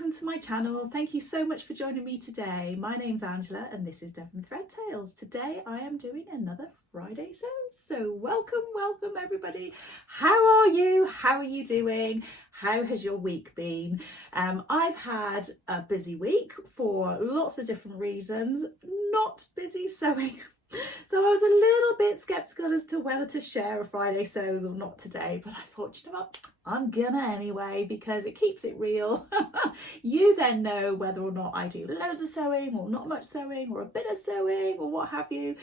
welcome to my channel. Thank you so much for joining me today. My name's Angela and this is Frocktails. Today I am doing another Friday sew. So welcome everybody. How are you? How are you doing? How has your week been? I've had a busy week for lots of different reasons. Not busy sewing. So I was a little bit skeptical as to whether to share a Friday sews or not today, but I thought, you know what, I'm gonna anyway because it keeps it real. You then know whether or not I do loads of sewing or not much sewing or a bit of sewing or what have you.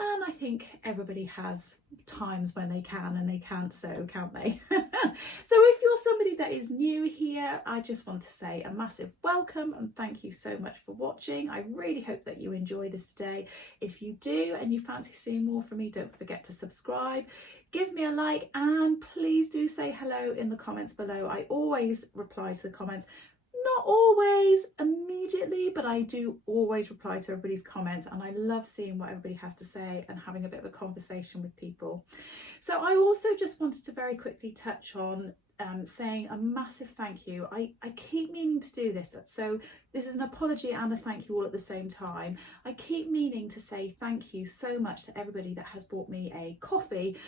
And I think everybody has times when they can and they can't sew, can't they? So if you're somebody that is new here, I just want to say a massive welcome and thank you so much for watching. I really hope that you enjoy this today. If you do and you fancy seeing more from me, don't forget to subscribe. Give me a like and please do say hello in the comments below. I always reply to the comments. Not always immediately, but I do always reply to everybody's comments and I love seeing what everybody has to say and having a bit of a conversation with people. So I also just wanted to very quickly touch on saying a massive thank you. I keep meaning to do this, so this is an apology and a thank you all at the same time. I keep meaning to say thank you so much to everybody that has bought me a coffee.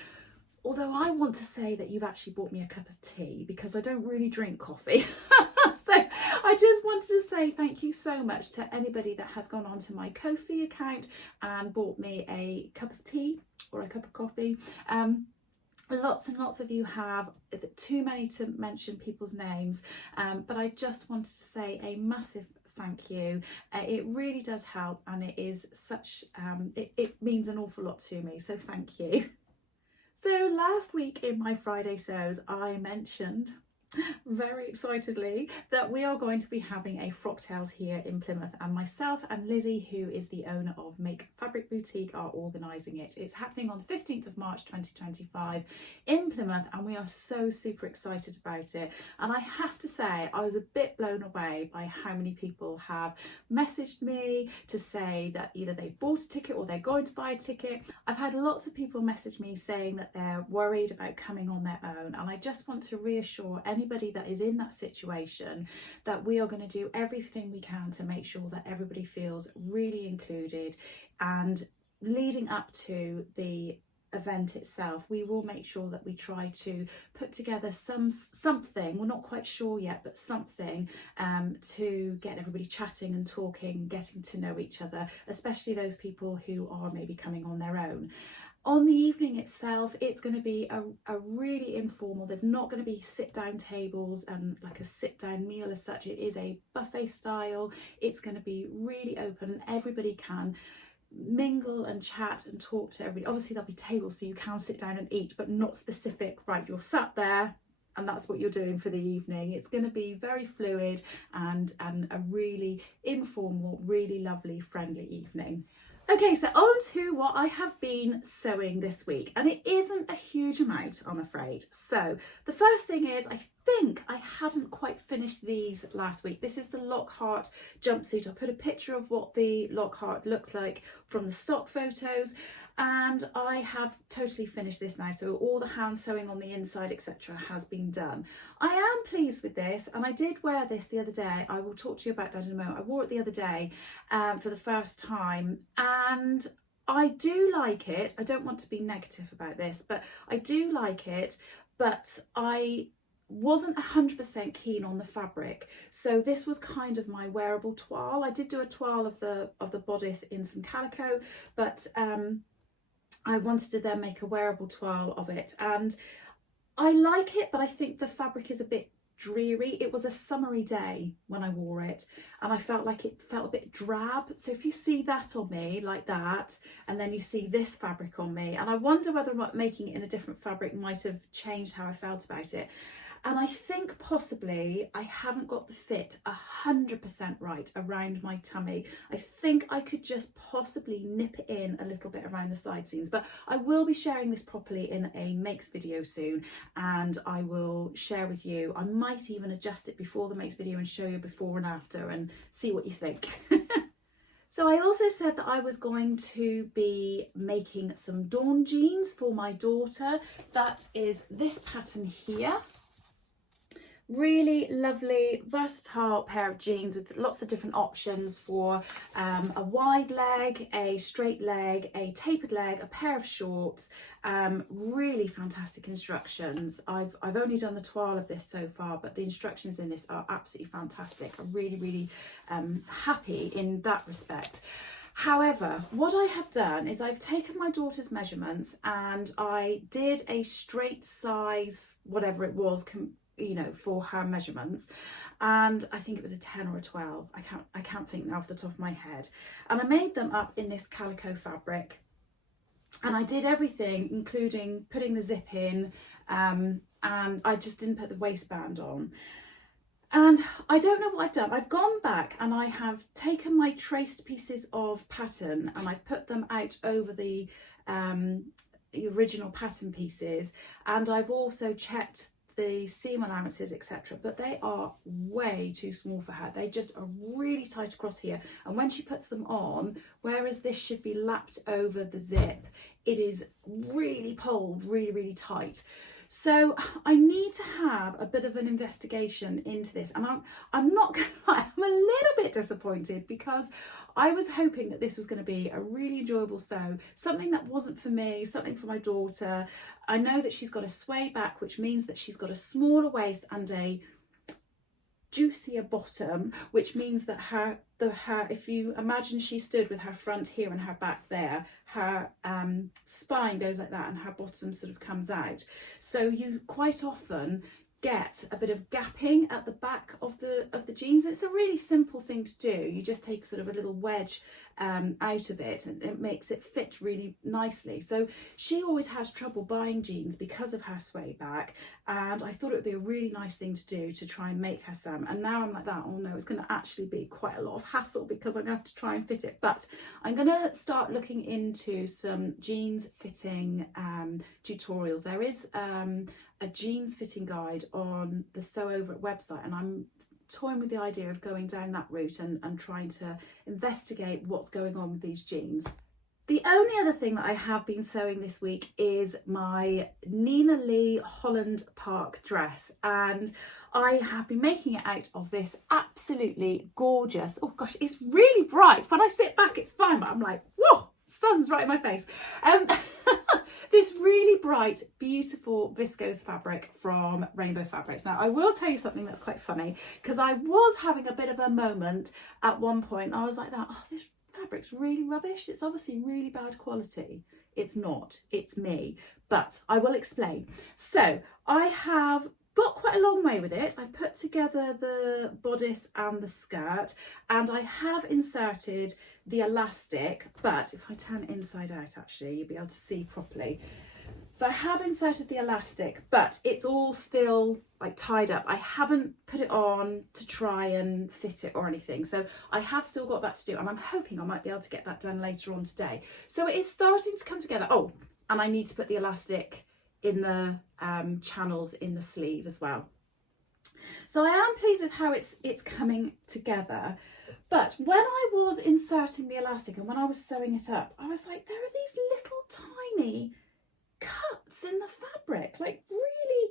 Although I want to say that you've actually bought me a cup of tea because I don't really drink coffee. So I just wanted to say thank you so much to anybody that has gone onto my Ko-fi account and bought me a cup of tea or a cup of coffee. Lots and lots of you have, too many to mention people's names, but I just wanted to say a massive thank you. It really does help and it is such, it means an awful lot to me, so thank you. So last week in my Friday sews, I mentioned very excitedly that we are going to be having a Frocktails here in Plymouth and myself and Lizzie, who is the owner of Make Fabric Boutique, are organising it. It's happening on the 15th of March 2025 in Plymouth and we are so super excited about it. And I have to say I was a bit blown away by how many people have messaged me to say that either they've bought a ticket or they're going to buy a ticket. I've had lots of people message me saying that they're worried about coming on their own, and I just want to reassure anybody that is in that situation that we are going to do everything we can to make sure that everybody feels really included. And leading up to the event itself, we will make sure that we try to put together something, we're not quite sure yet, but something to get everybody chatting and talking, getting to know each other, especially those people who are maybe coming on their own. On the evening itself, it's going to be a really informal, there's not going to be sit down tables and like a sit down meal as such. It is a buffet style. It's going to be really open and everybody can mingle and chat and talk to everybody. Obviously there'll be tables so you can sit down and eat, but not specific, right, you're sat there and that's what you're doing for the evening. It's going to be very fluid and a really informal, really lovely, friendly evening. Okay, so on to what I have been sewing this week, and it isn't a huge amount, I'm afraid. So the first thing is, I think I hadn't quite finished these last week. This is the Lockhart jumpsuit. I put a picture of what the Lockhart looks like from the stock photos, and I have totally finished this now. So all the hand sewing on the inside, etc., has been done. I am pleased with this, and I did wear this the other day. I will talk to you about that in a moment. I wore it the other day for the first time, and I do like it. I don't want to be negative about this, but I do like it, but I wasn't 100% keen on the fabric, so this was kind of my wearable toile. I did do a toile of the bodice in some calico, but I wanted to then make a wearable toile of it, and I like it, but I think the fabric is a bit dreary. It was a summery day when I wore it and I felt like it felt a bit drab. So if you see that on me like that, and then you see this fabric on me, and I wonder whether or not making it in a different fabric might have changed how I felt about it. And I think possibly I haven't got the fit 100% right around my tummy. I think I could just possibly nip it in a little bit around the side seams, but I will be sharing this properly in a makes video soon, and I will share with you. I might even adjust it before the makes video and show you before and after and see what you think. So I also said that I was going to be making some dawn jeans for my daughter. That is this pattern here. Really lovely, versatile pair of jeans with lots of different options for a wide leg, a straight leg, a tapered leg, a pair of shorts. Really fantastic instructions. I've only done the toile of this so far, but the instructions in this are absolutely fantastic. I'm really happy in that respect. However, what I have done is I've taken my daughter's measurements and I did a straight size, whatever it was, you know, for her measurements, and I think it was a 10 or a 12. I can't think now off the top of my head. And I made them up in this calico fabric, and I did everything, including putting the zip in, and I just didn't put the waistband on. And I don't know what I've done. I've gone back and I have taken my traced pieces of pattern and I've put them out over the original pattern pieces, and I've also checked the seam allowances, etc., but they are way too small for her. They just are really tight across here, and when she puts them on, whereas this should be lapped over the zip, it is really pulled really tight. So I need to have a bit of an investigation into this, and I'm not gonna lie, I'm a little bit disappointed because I was hoping that this was going to be a really enjoyable sew, something that wasn't for me, something for my daughter. I know that she's got a sway back, which means that she's got a smaller waist and a juicier bottom, which means that her if you imagine she stood with her front here and her back there, her spine goes like that and her bottom sort of comes out, so you quite often get a bit of gapping at the back of the jeans. It's a really simple thing to do. You just take sort of a little wedge out of it and it makes it fit really nicely. So she always has trouble buying jeans because of her sway back, and I thought it would be a really nice thing to do to try and make her some. And now I'm like that, oh no, it's going to actually be quite a lot of hassle because I'm going to have to try and fit it. But I'm going to start looking into some jeans fitting tutorials. There is a jeans fitting guide on the Sew Over It website, and I'm toying with the idea of going down that route and trying to investigate what's going on with these jeans. The only other thing that I have been sewing this week is my Nina Lee Holland Park dress, and I have been making it out of this absolutely gorgeous, oh gosh, it's really bright. When I sit back it's fine, but I'm like, whoa, sun's right in my face. This really bright, beautiful viscose fabric from Rainbow Fabrics. Now, I will tell you something that's quite funny, because I was having a bit of a moment at one point. I was like that, oh, this fabric's really rubbish. It's obviously really bad quality. It's not, it's me. But I will explain. So I have got quite a long way with it. I've put together the bodice and the skirt, and I have inserted the elastic, but if I turn it inside out, actually you'll be able to see properly. So I have inserted the elastic, but it's all still like tied up. I haven't put it on to try and fit it or anything, so I have still got that to do, and I'm hoping I might be able to get that done later on today. So it is starting to come together. Oh, and I need to put the elastic in the channels in the sleeve as well. So I am pleased with how it's coming together. But when I was inserting the elastic and when I was sewing it up, I was like, there are these little tiny cuts in the fabric, like really,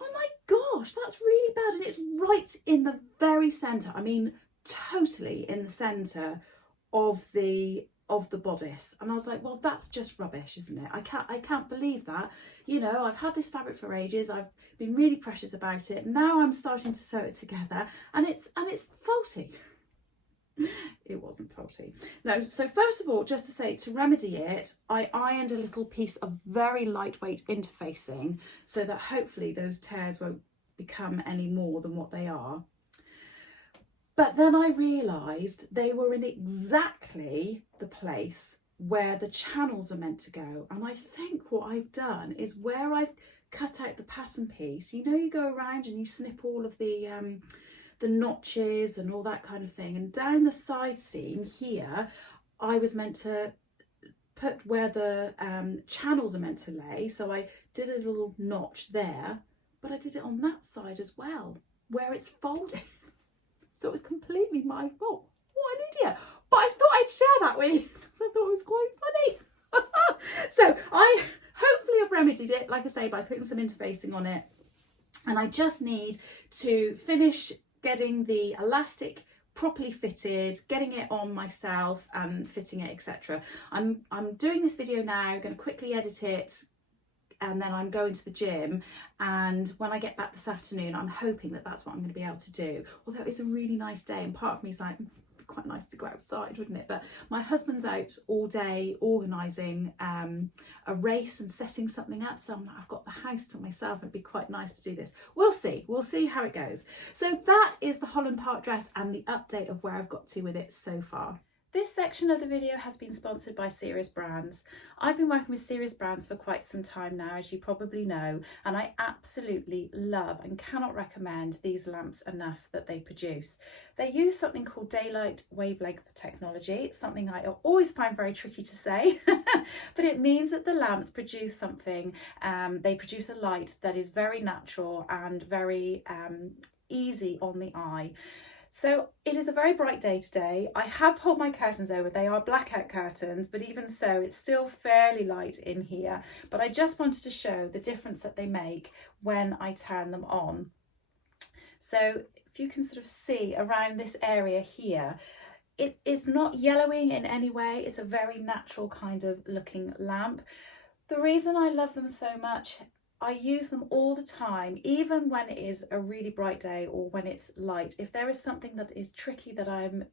oh my gosh, that's really bad. And it's right in the very centre. I mean, totally in the centre of the bodice. And I was like, well, that's just rubbish, isn't it? I can't believe that. You know, I've had this fabric for ages. I've been really precious about it. Now I'm starting to sew it together and it's faulty. It wasn't faulty. No, so first of all, just to say, to remedy it, I ironed a little piece of very lightweight interfacing so that hopefully those tears won't become any more than what they are. But then I realised they were in exactly the place where the channels are meant to go. And I think what I've done is where I've cut out the pattern piece, you know, you go around and you snip all of the notches and all that kind of thing. And down the side seam here, I was meant to put where the channels are meant to lay. So I did a little notch there, but I did it on that side as well, where it's folded. So it was completely my fault. What an idiot. But I thought I'd share that with you because I thought it was quite funny. So I hopefully have remedied it, like I say, by putting some interfacing on it. and I just need to finish getting the elastic properly fitted, getting it on myself and fitting it, etc. I'm doing this video now, going to quickly edit it, and then I'm going to the gym, and when I get back this afternoon I'm hoping that that's what I'm going to be able to do. Although it's a really nice day and part of me is like, it'd be quite nice to go outside, wouldn't it? But my husband's out all day organising a race and setting something up, so I've got the house to myself and it'd be quite nice to do this. We'll see how it goes. So that is the Holland Park dress and the update of where I've got to with it so far. This section of the video has been sponsored by Serious Brands. I've been working with Serious Brands for quite some time now, as you probably know, and I absolutely love and cannot recommend these lamps enough that they produce. They use something called daylight wavelength technology. It's something I always find very tricky to say, but it means that the lamps produce something, they produce a light that is very natural and very easy on the eye. So it is a very bright day today. I have pulled my curtains over. They are blackout curtains, but even so, it's still fairly light in here. But I just wanted to show the difference that they make when I turn them on. So if you can sort of see around this area here, it is not yellowing in any way. It's a very natural kind of looking lamp. The reason I love them so much, I use them all the time, even when it is a really bright day or when it's light. If there is something that is tricky that I'm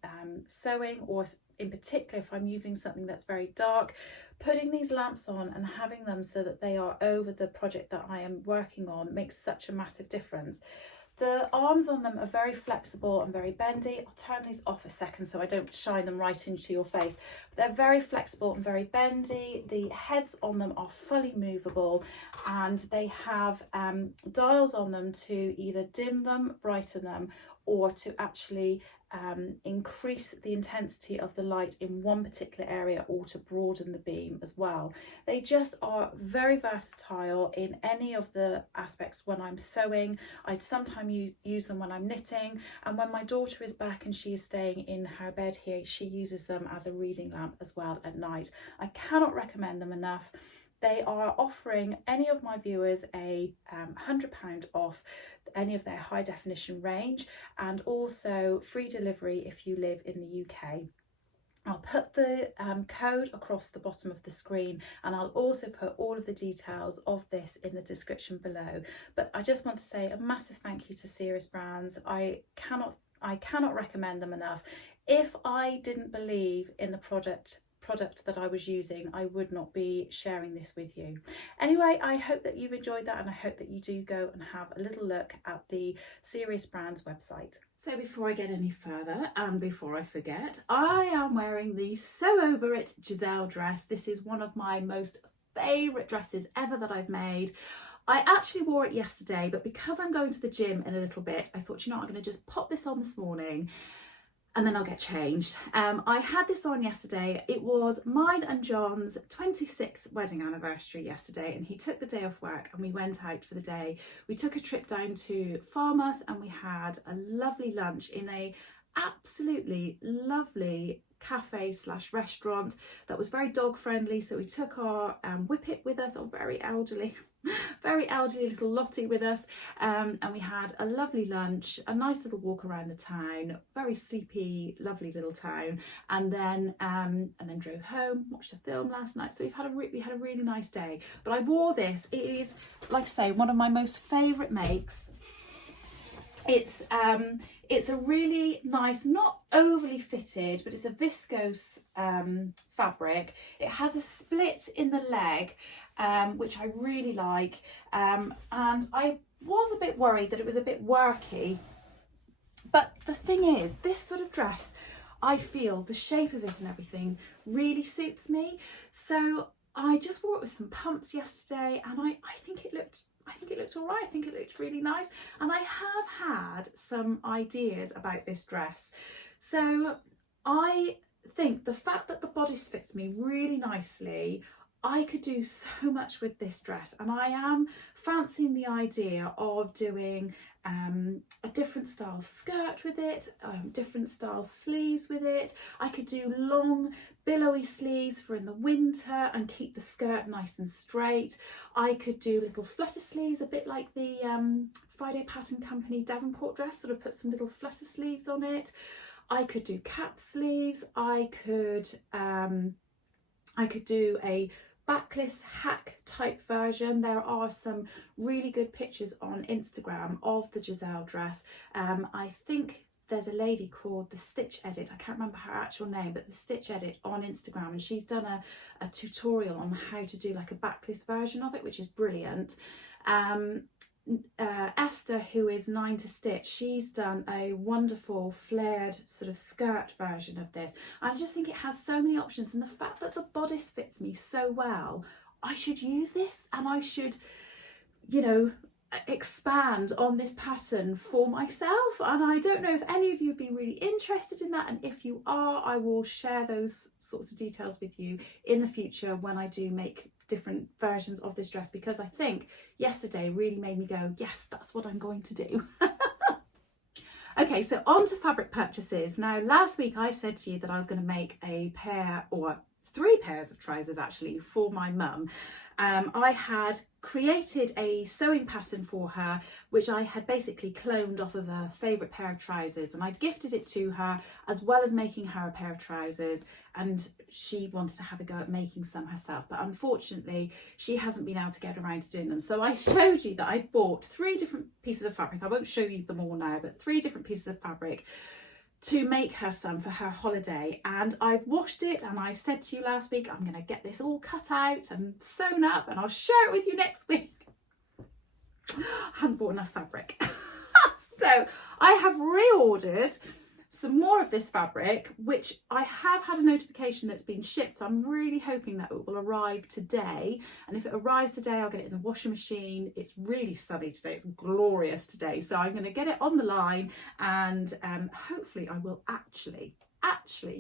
sewing, or in particular if I'm using something that's very dark, putting these lamps on and having them so that they are over the project that I am working on makes such a massive difference. The arms on them are very flexible and very bendy. I'll turn these off a second so I don't shine them right into your face. They're very flexible and very bendy. The heads on them are fully movable, and they have dials on them to either dim them, brighten them, or to actually increase the intensity of the light in one particular area, or to broaden the beam as well. They just are very versatile in any of the aspects. When I'm sewing, I'd sometimes use them when I'm knitting, and when my daughter is back and she is staying in her bed here, she uses them as a reading lamp as well at night. I cannot recommend them enough. They are offering any of my viewers a £100 off any of their high definition range, and also free delivery if you live in the UK. I'll put the code across the bottom of the screen, and I'll also put all of the details of this in the description below. But I just want to say a massive thank you to Serious Brands. I cannot recommend them enough. If I didn't believe in the product that I was using, I would not be sharing this with you. Anyway, I hope that you've enjoyed that, and I hope that you do go and have a little look at the Serious Brands website. So before I get any further, and before I forget, I am wearing the Sew Over It Giselle dress. This is one of my most favourite dresses ever that I've made. I actually wore it yesterday, but because I'm going to the gym in a little bit, I thought, you know what, I'm going to just pop this on this morning and then I'll get changed. I had this on yesterday. It was mine and John's 26th wedding anniversary yesterday, and he took the day off work and we went out for the day. We took a trip down to Falmouth and we had a lovely lunch in a absolutely lovely cafe slash restaurant that was very dog friendly. So we took our Whippet with us, our very elderly little Lottie with us, and we had a lovely lunch, a nice little walk around the town, very sleepy, lovely little town, and then drove home, watched a film last night. So we had a really nice day. But I wore this. It is, like I say, one of my most favourite makes. It's a really nice, not overly fitted, but it's a viscose fabric. It has a split in the leg, which I really like, and I was a bit worried that it was a bit worky, but the thing is, this sort of dress, I feel the shape of it and everything really suits me. So I just wore it with some pumps yesterday, and I think it looked all right. I think it looked really nice, and I have had some ideas about this dress. So I think the fact that the bodice fits me really nicely, I could do so much with this dress, and I am fancying the idea of doing a different style skirt with it, different style sleeves with it. I could do long billowy sleeves for in the winter and keep the skirt nice and straight. I could do little flutter sleeves, a bit like the Friday Pattern Company Davenport dress, sort of put some little flutter sleeves on it. I could do cap sleeves. I could do a backless hack type version. There are some really good pictures on Instagram of the Giselle dress. I think there's a lady called The Stitch Edit, I can't remember her actual name, but The Stitch Edit on Instagram, and she's done a tutorial on how to do like a backless version of it, which is brilliant. Esther, who is 9 to Stitch, she's done a wonderful flared sort of skirt version of this. I just think it has so many options, and the fact that the bodice fits me so well, I should use this, and I should, you know, expand on this pattern for myself. And I don't know if any of you would be really interested in that, and if you are, I will share those sorts of details with you in the future when I do make different versions of this dress, because I think yesterday really made me go, yes, that's what I'm going to do. Okay, so on to fabric purchases. Now, last week I said to you that I was going to make a pair, or 3 pairs of trousers actually, for my mum. I had created a sewing pattern for her, which I had basically cloned off of a favourite pair of trousers, and I'd gifted it to her as well as making her a pair of trousers, and she wanted to have a go at making some herself, but unfortunately she hasn't been able to get around to doing them. So I showed you that I bought 3 different pieces of fabric. I won't show you them all now, but 3 different pieces of fabric to make her some for her holiday, and I've washed it, and I said to you last week I'm going to get this all cut out and sewn up, and I'll share it with you next week. I haven't bought enough fabric. So I have reordered some more of this fabric, which I have had a notification that's been shipped. So I'm really hoping that it will arrive today, and if it arrives today I'll get it in the washing machine. It's really sunny today, it's glorious today, so I'm going to get it on the line, and hopefully I will actually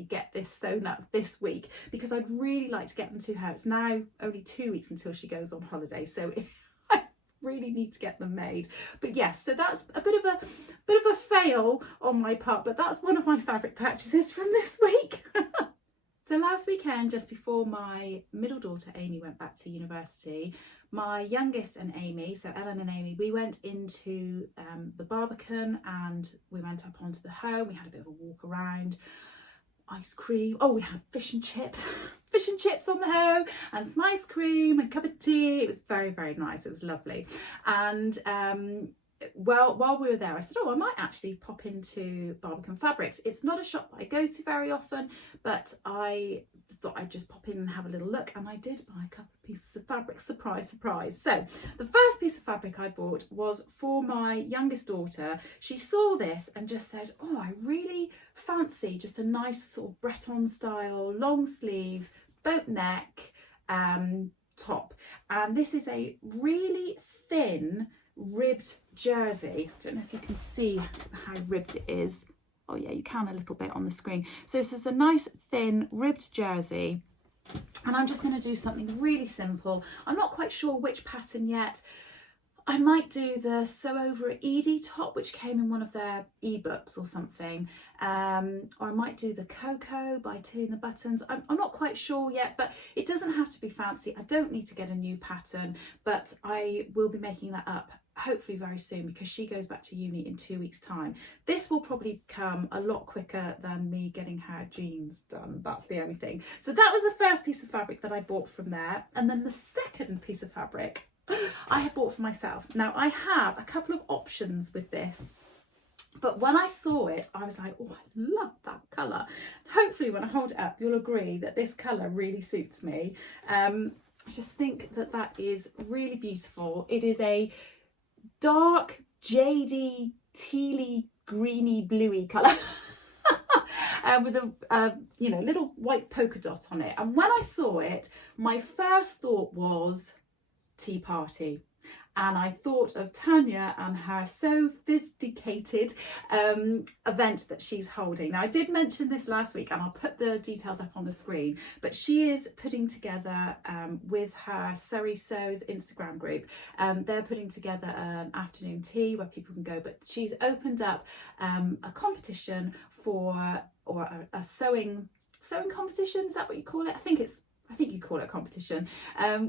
get this sewn up this week, because I'd really like to get them to her. It's now only 2 weeks until she goes on holiday, so I really need to get them made. But yes, so that's a bit of a fail on my part, but that's one of my fabric purchases from this week. So last weekend, just before my middle daughter Amy went back to university, my youngest and Amy, so Ellen and Amy, we went into the Barbican, and we went up onto the home. We had a bit of a walk around, ice cream. Oh, we had fish and chips. Fish and chips on the home, and some ice cream and a cup of tea. It was very, very nice. It was lovely. And well, while we were there, I said, oh, I might actually pop into Barbican Fabrics. It's not a shop that I go to very often, but I thought I'd just pop in and have a little look, and I did buy a couple of pieces of fabric. Surprise, surprise. So the first piece of fabric I bought was for my youngest daughter. She saw this and just said, oh, I really fancy just a nice sort of Breton style long sleeve boat neck top, and this is a really thin ribbed jersey. I don't know if you can see how ribbed it is. Oh yeah, you can a little bit on the screen. So this is a nice thin ribbed jersey, and I'm just going to do something really simple. I'm not quite sure which pattern yet. I might do the Sew Over at Edie top, which came in one of their ebooks or something, or I might do the Cocoa by Tilly and the Buttons. I'm not quite sure yet, but it doesn't have to be fancy. I don't need to get a new pattern, but I will be making that up hopefully very soon, because she goes back to uni in 2 weeks' time. This will probably come a lot quicker than me getting her jeans done. That's the only thing. So that was the first piece of fabric that I bought from there, and then the second piece of fabric I have bought for myself. Now I have a couple of options with this, but when I saw it I was like, oh, I love that colour. Hopefully when I hold it up you'll agree that this colour really suits me. I just think that that is really beautiful. It is a dark jadey tealy greeny bluey colour with a you know, little white polka dot on it, and when I saw it my first thought was tea party. And I thought of Tanya and her sophisticated event that she's holding. Now, I did mention this last week, and I'll put the details up on the screen, but she is putting together with her Surrey Sews Instagram group, they're putting together an afternoon tea where people can go, but she's opened up a competition for, or a sewing competition, is that what you call it? I think you call it a competition,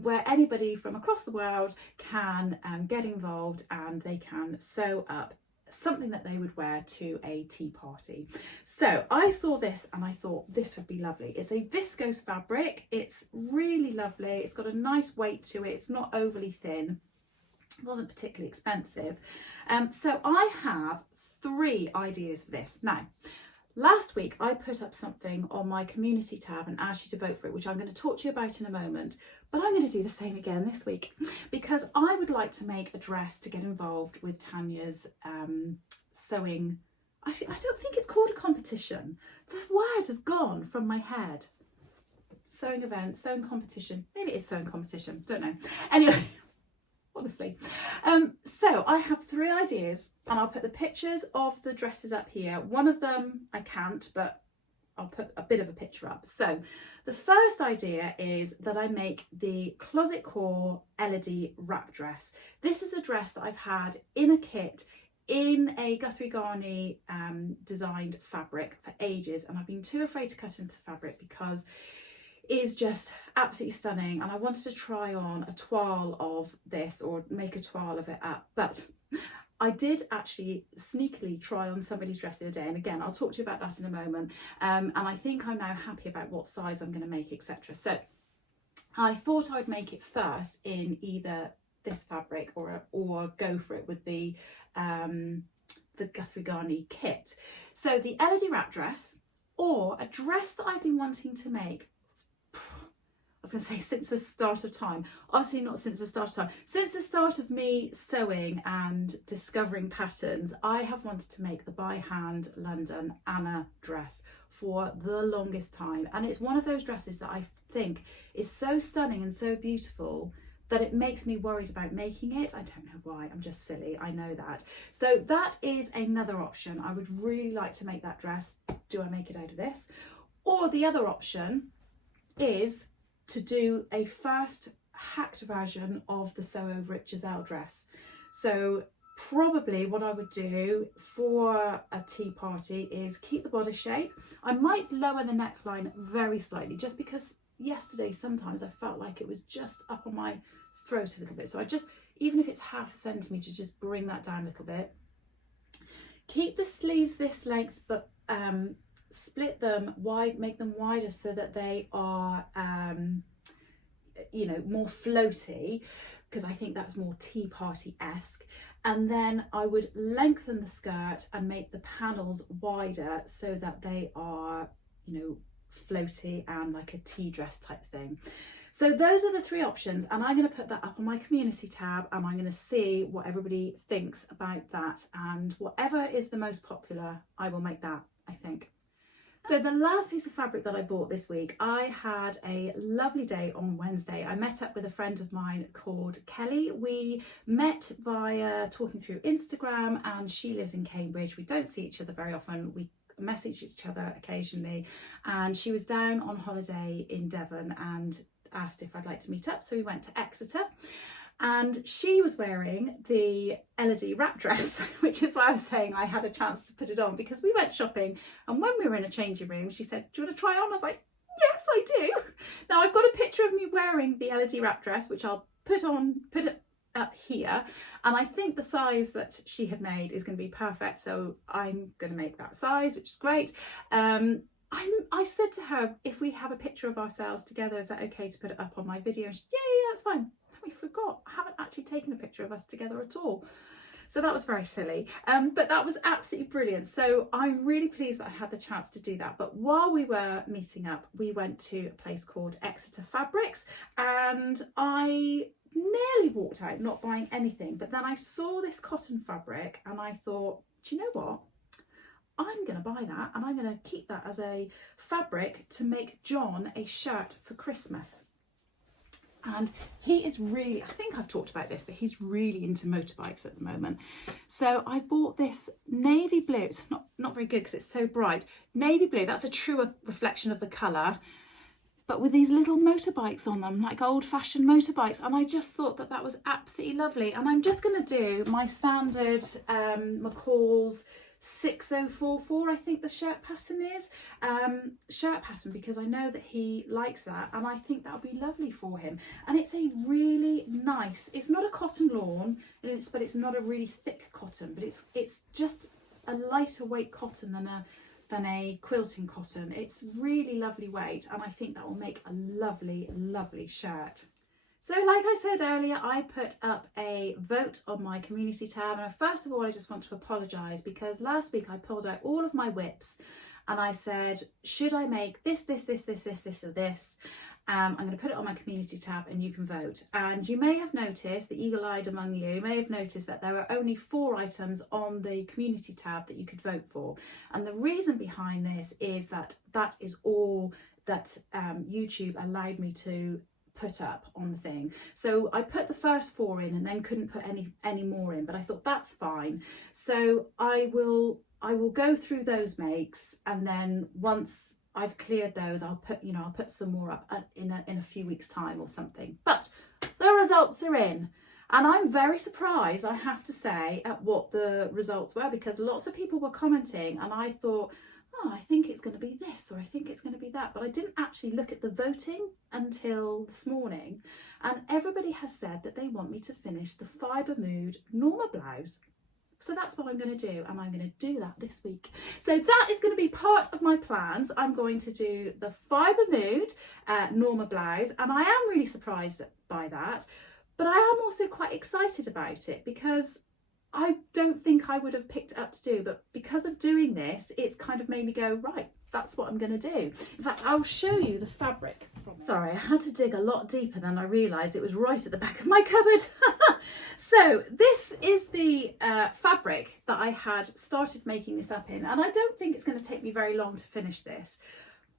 where anybody from across the world can get involved, and they can sew up something that they would wear to a tea party. So I saw this and I thought this would be lovely. It's a viscose fabric. It's really lovely. It's got a nice weight to it. It's not overly thin. It wasn't particularly expensive. So I have 3 ideas for this. Now, last week I put up something on my community tab and asked you to vote for it, which I'm going to talk to you about in a moment, but I'm going to do the same again this week because I would like to make a dress to get involved with Tanya's sewing. Actually, I don't think it's called a competition. The word has gone from my head. Sewing event, sewing competition. Maybe it is sewing competition, don't know. Anyway. Honestly. So I have 3 ideas, and I'll put the pictures of the dresses up here. One of them I can't, but I'll put a bit of a picture up. So the first idea is that I make the closet core Elodie wrap dress. This is a dress that I've had in a kit in a Guthrie Garney designed fabric for ages, and I've been too afraid to cut into fabric because is just absolutely stunning, and I wanted to try on a toile of this, or make a toile of it up, but I did actually sneakily try on somebody's dress the other day, and again I'll talk to you about that in a moment, and I think I'm now happy about what size I'm going to make, etc. So I thought I'd make it first in either this fabric or go for it with the Guthrie Garney kit. So the Elodie wrap dress, or a dress that I've been wanting to make, I was going to say since the start of time. Obviously not since the start of time. Since the start of me sewing and discovering patterns, I have wanted to make the by hand London Anna dress for the longest time. And it's one of those dresses that I think is so stunning and so beautiful that it makes me worried about making it. I don't know why, I'm just silly, I know that. So that is another option. I would really like to make that dress. Do I make it out of this? Or the other option is to do a first hacked version of the Sew Over It Giselle dress. So probably what I would do for a tea party is keep the bodice shape. I might lower the neckline very slightly, just because yesterday sometimes I felt like it was just up on my throat a little bit. So I just, even if it's ½ centimetre, just bring that down a little bit. Keep the sleeves this length, but split them wide, make them wider so that they are you know, more floaty, because I think that's more tea party-esque. And then I would lengthen the skirt and make the panels wider so that they are, you know, floaty and like a tea dress type thing. So those are the 3 options, and I'm going to put that up on my community tab, and I'm going to see what everybody thinks about that, and whatever is the most popular, I will make that, I think. So the last piece of fabric that I bought this week, I had a lovely day on Wednesday. I met up with a friend of mine called Kelly. We met via talking through Instagram, and she lives in Cambridge. We don't see each other very often. We message each other occasionally, and she was down on holiday in Devon and asked if I'd like to meet up. So we went to Exeter. And she was wearing the Elodie wrap dress, which is why I was saying I had a chance to put it on, because we went shopping, and when we were in a changing room, she said, "Do you want to try on?" I was like, "Yes, I do." Now I've got a picture of me wearing the Elodie wrap dress, which I'll put it up here, and I think the size that she had made is going to be perfect, so I'm going to make that size, which is great. I said to her, if we have a picture of ourselves together, is that okay to put it up on my video? And she said, yeah, that's fine. We forgot, I haven't actually taken a picture of us together at all. So that was very silly, but that was absolutely brilliant. So I'm really pleased that I had the chance to do that. But while we were meeting up, we went to a place called Exeter Fabrics, and I nearly walked out not buying anything. But then I saw this cotton fabric and I thought, do you know what? I'm going to buy that, and I'm going to keep that as a fabric to make John a shirt for Christmas. And he is really, I think I've talked about this, but he's really into motorbikes at the moment. So I bought this navy blue. It's not very good because it's so bright. Navy blue, that's a truer reflection of the colour, but with these little motorbikes on them, like old-fashioned motorbikes. And I just thought that that was absolutely lovely. And I'm just going to do my standard McCall's 6044, I think the shirt pattern is, because I know that he likes that, and I think that would be lovely for him. And it's a really nice, it's not a cotton lawn, but it's not a really thick cotton, but it's just a lighter weight cotton than a quilting cotton. It's really lovely weight, and I think that will make a lovely shirt. So like I said earlier, I put up a vote on my community tab, and first of all I just want to apologise because last week I pulled out all of my whips and I said, should I make this or this? I'm going to put it on my community tab and you can vote. And you may have noticed, the eagle-eyed among you may have noticed that there are only 4 items on the community tab that you could vote for. And the reason behind this is that that is all that YouTube allowed me to put up on the thing. So I put the first 4 in and then couldn't put any more in, but I thought that's fine. So I will go through those makes, and then once I've cleared those, I'll put some more up in a few weeks time or something. But the results are in, and I'm very surprised, I have to say, at what the results were, because lots of people were commenting and I thought, oh, I think it's going to be this, or I think it's going to be that. But I didn't actually look at the voting until this morning, and everybody has said that they want me to finish the Fibre Mood Norma blouse. So that's what I'm going to do, and I'm going to do that this week. So that is going to be part of my plans. I'm going to do the Fibre Mood Norma blouse, and I am really surprised by that, but I am also quite excited about it because I don't think I would have picked it up to do, but because of doing this, it's kind of made me go, right, that's what I'm going to do. In fact, I'll show you the fabric. Sorry, I had to dig a lot deeper than I realised. It was right at the back of my cupboard. So this is the fabric that I had started making this up in, and I don't think it's going to take me very long to finish this.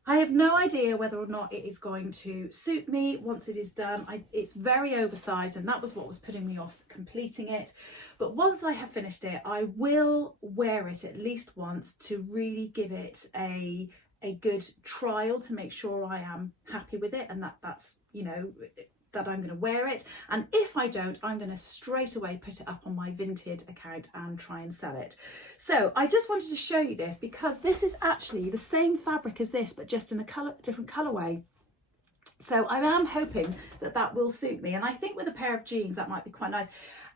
I have no idea whether or not it is going to suit me once it is done. It's very oversized, and that was what was putting me off completing it. But once I have finished it, I will wear it at least once to really give it a good trial to make sure I am happy with it, and that's, you know, that I'm going to wear it. And if I don't, I'm going to straight away put it up on my Vinted account and try and sell it. So I just wanted to show you this because this is actually the same fabric as this, but just in a different colourway. So I am hoping that that will suit me, and I think with a pair of jeans that might be quite nice.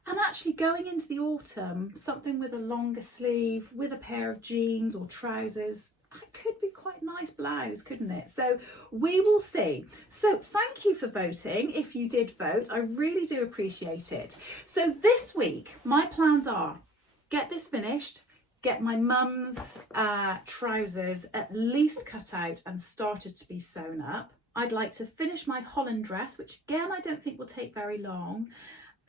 And actually going into the autumn, something with a longer sleeve with a pair of jeans or trousers, it could be quite a nice blouse, couldn't it? So we will see. So thank you for voting. If you did vote, I really do appreciate it. So this week, my plans are get this finished, get my mum's trousers at least cut out and started to be sewn up. I'd like to finish my Holland dress, which again, I don't think will take very long.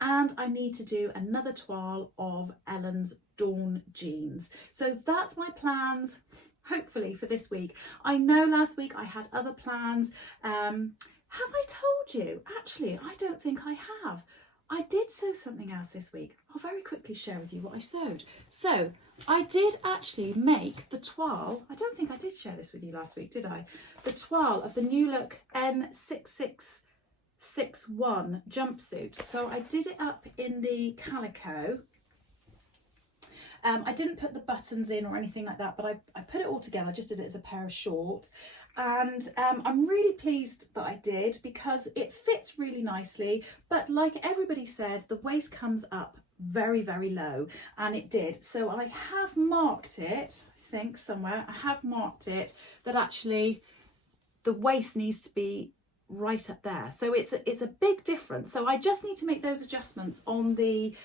And I need to do another toile of Ellen's Dawn jeans. So that's my plans, hopefully, for this week. I know last week I had other plans. Have I told you? Actually, I don't think I have. I did sew something else this week. I'll very quickly share with you what I sewed. So I did actually make the toile. I don't think I did share this with you last week, did I? The toile of the New Look N6661 jumpsuit. So I did it up in the calico. I didn't put the buttons in or anything like that, but I put it all together. I just did it as a pair of shorts, and I'm really pleased that I did because it fits really nicely. But like everybody said, the waist comes up very, very low, and it did. So I have marked it, I think somewhere, I have marked it that actually the waist needs to be right up there. So it's a big difference. So I just need to make those adjustments on the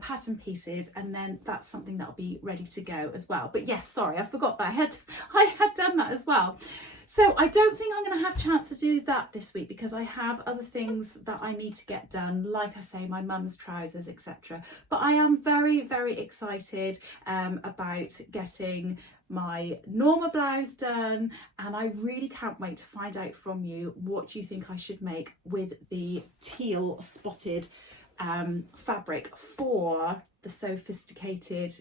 pattern pieces, and then that's something that'll be ready to go as well. But yes, sorry, I forgot that I had done that as well. So I don't think I'm going to have a chance to do that this week because I have other things that I need to get done, like I say, my mum's trousers, etc. But I am very, very excited about getting my normal blouse done, and I really can't wait to find out from you what you think I should make with the teal spotted fabric for the Sophisticated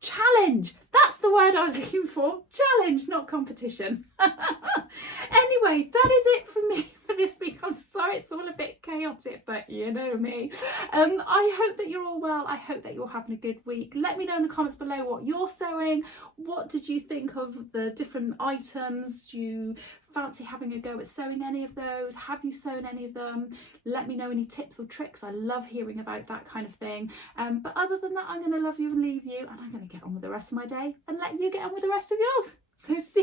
challenge. That's the word I was looking for. Challenge, not competition. Anyway, that is it from me for this week. I'm sorry it's all a bit chaotic, but you know me. I hope that you're all well. I hope that you're having a good week. Let me know in the comments below what you're sewing. What did you think of the different items? Do you fancy having a go at sewing any of those? Have you sewn any of them? Let me know any tips or tricks. I love hearing about that kind of thing. But other than that, I'm going to love you and leave you, and I'm going to get on with the rest of my day and let you get on with the rest of yours. So see